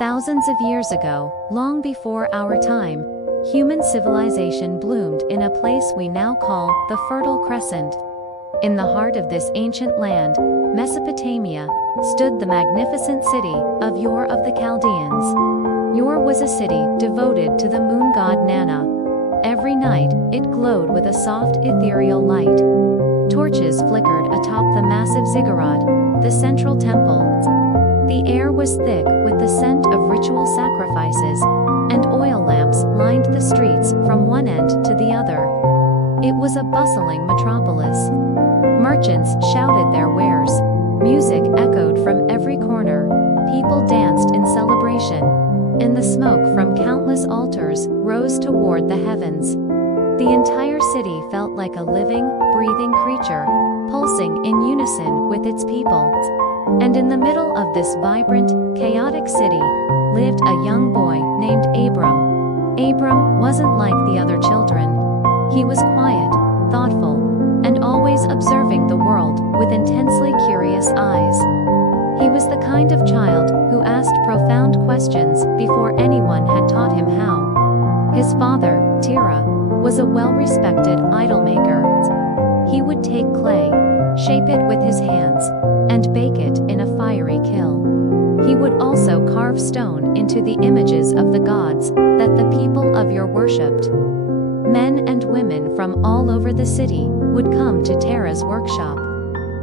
Thousands of years ago, long before our time, human civilization bloomed in a place we now call the Fertile Crescent. In the heart of this ancient land, Mesopotamia, stood the magnificent city of Ur of the Chaldeans. Ur was a city devoted to the moon god Nanna. Every night, it glowed with a soft ethereal light. Torches flickered atop the massive ziggurat, the central temple. The air was thick with the scent of ritual sacrifices, and oil lamps lined the streets from one end to the other. It was a bustling metropolis. Merchants shouted their wares. Music echoed from every corner. People danced in celebration, and the smoke from countless altars rose toward the heavens. The entire city felt like a living, breathing creature, pulsing in unison with its people. And in the middle of this vibrant, chaotic city, lived a young boy named Abram. Abram wasn't like the other children. He was quiet, thoughtful, and always observing the world with intensely curious eyes. He was the kind of child who asked profound questions before anyone had taught him how. His father, Terah, was a well-respected idol maker. He would take clay, shape it with his hands, and bake it in a fiery kiln. He would also carve stone into the images of the gods that the people of Ur worshipped. Men and women from all over the city would come to Terah's workshop.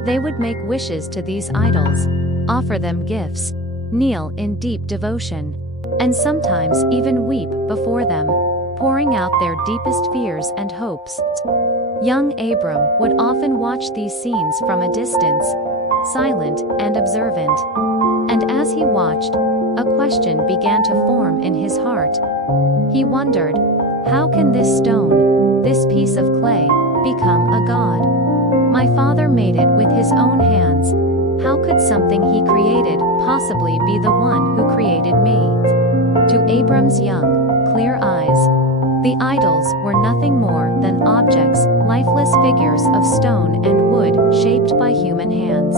They would make wishes to these idols, offer them gifts, kneel in deep devotion, and sometimes even weep before them, pouring out their deepest fears and hopes. Young Abram would often watch these scenes from a distance, silent and observant. And as he watched, a question began to form in his heart. He wondered, how can this stone, this piece of clay, become a god? My father made it with his own hands. How could something he created possibly be the one who created me? To Abram's young, clear eyes, the idols were nothing more than objects, lifeless figures of stone and wood shaped by human hands.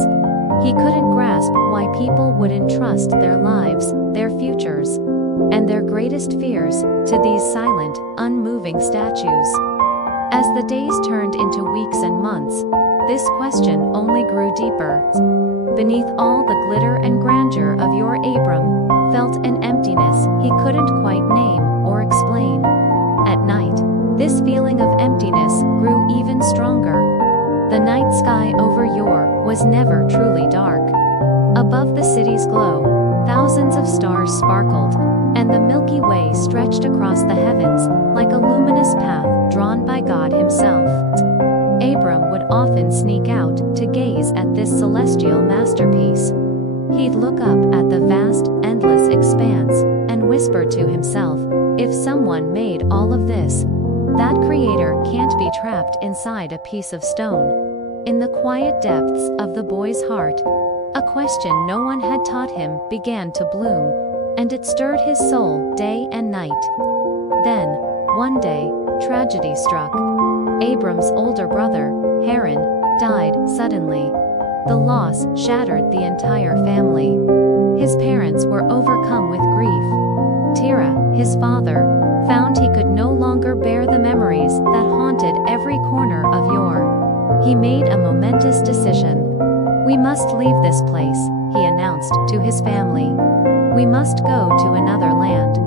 He couldn't grasp why people would entrust their lives, their futures, and their greatest fears to these silent, unmoving statues. As the days turned into weeks and months, this question only grew deeper. Beneath all the glitter and grandeur of your Abram felt an emptiness he couldn't quite name or explain. At night, this feeling of emptiness grew even stronger. The night sky over Ur was never truly dark. Above the city's glow, thousands of stars sparkled, and the Milky Way stretched across the heavens like a luminous path drawn by God himself. Abram would often sneak out to gaze at this celestial masterpiece. He'd look up at the vast, endless expanse and whisper to himself, if someone made all of this, that creator can't be trapped inside a piece of stone. In the quiet depths of the boy's heart, a question no one had taught him began to bloom, and it stirred his soul day and night. Then, one day, tragedy struck. Abram's older brother, Haran, died suddenly. The loss shattered the entire family. His parents were overcome with grief. Terah, his father, found he could no longer bear the memories that haunted every corner of Ur. He made a momentous decision. We must leave this place, he announced to his family. We must go to another land.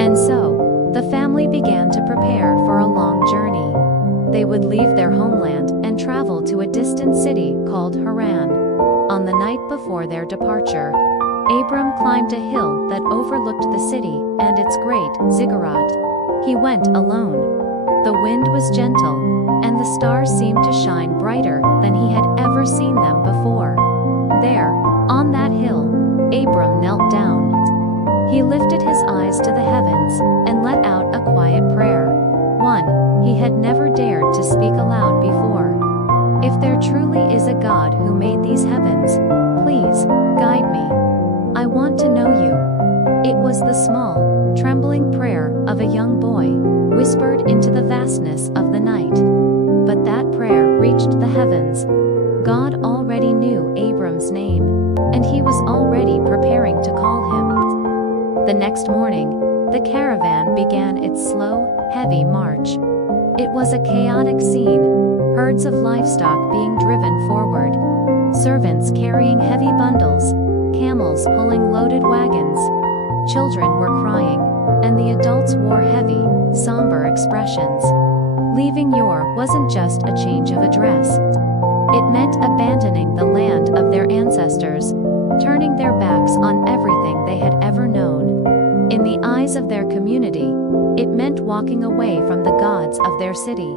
And so, the family began to prepare for a long journey. They would leave their homeland and travel to a distant city called Haran. On the night before their departure, Abram climbed a hill that overlooked the city and its great ziggurat. He went alone. The wind was gentle, and the stars seemed to shine brighter than he had ever seen them before. There, on that hill, Abram knelt down. He lifted his eyes to the heavens and let out a quiet prayer. One he had never dared to speak aloud before. If there truly is a God who made these heavens, please, guide me. I want to know you. It was the small, trembling prayer of a young boy, whispered into the vastness of the night. But that prayer reached the heavens. God already knew Abram's name, and he was already preparing to call him. The next morning, the caravan began its slow, heavy march. It was a chaotic scene, herds of livestock being driven forward, servants carrying heavy bundles, camels pulling loaded wagons. Children were crying, and the adults wore heavy, somber expressions. Leaving Ur wasn't just a change of address. It meant abandoning the land of their ancestors, turning their backs on everything they had ever known. In the eyes of their community, it meant walking away from the gods of their city.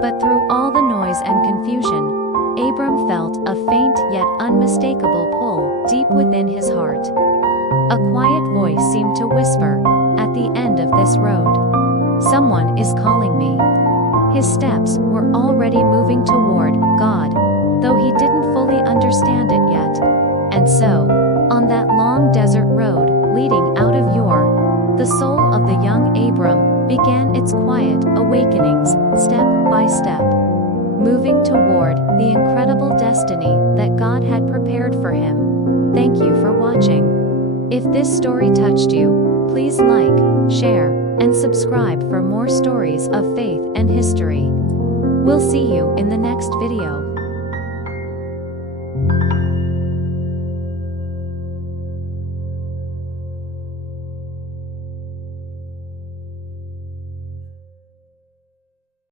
But through all the noise and confusion, Abram felt a faint yet unmistakable pull deep within his heart. A quiet voice seemed to whisper, "At the end of this road, someone is calling me." His steps were already moving toward God, though he didn't fully understand it yet. And so, on that long desert road leading out of Ur, the soul of the young Abram began its quiet awakenings, step by step, moving toward the incredible destiny that God had prepared for him. Thank you for watching. If this story touched you, please like, share, and subscribe for more stories of faith and history. We'll see you in the next video.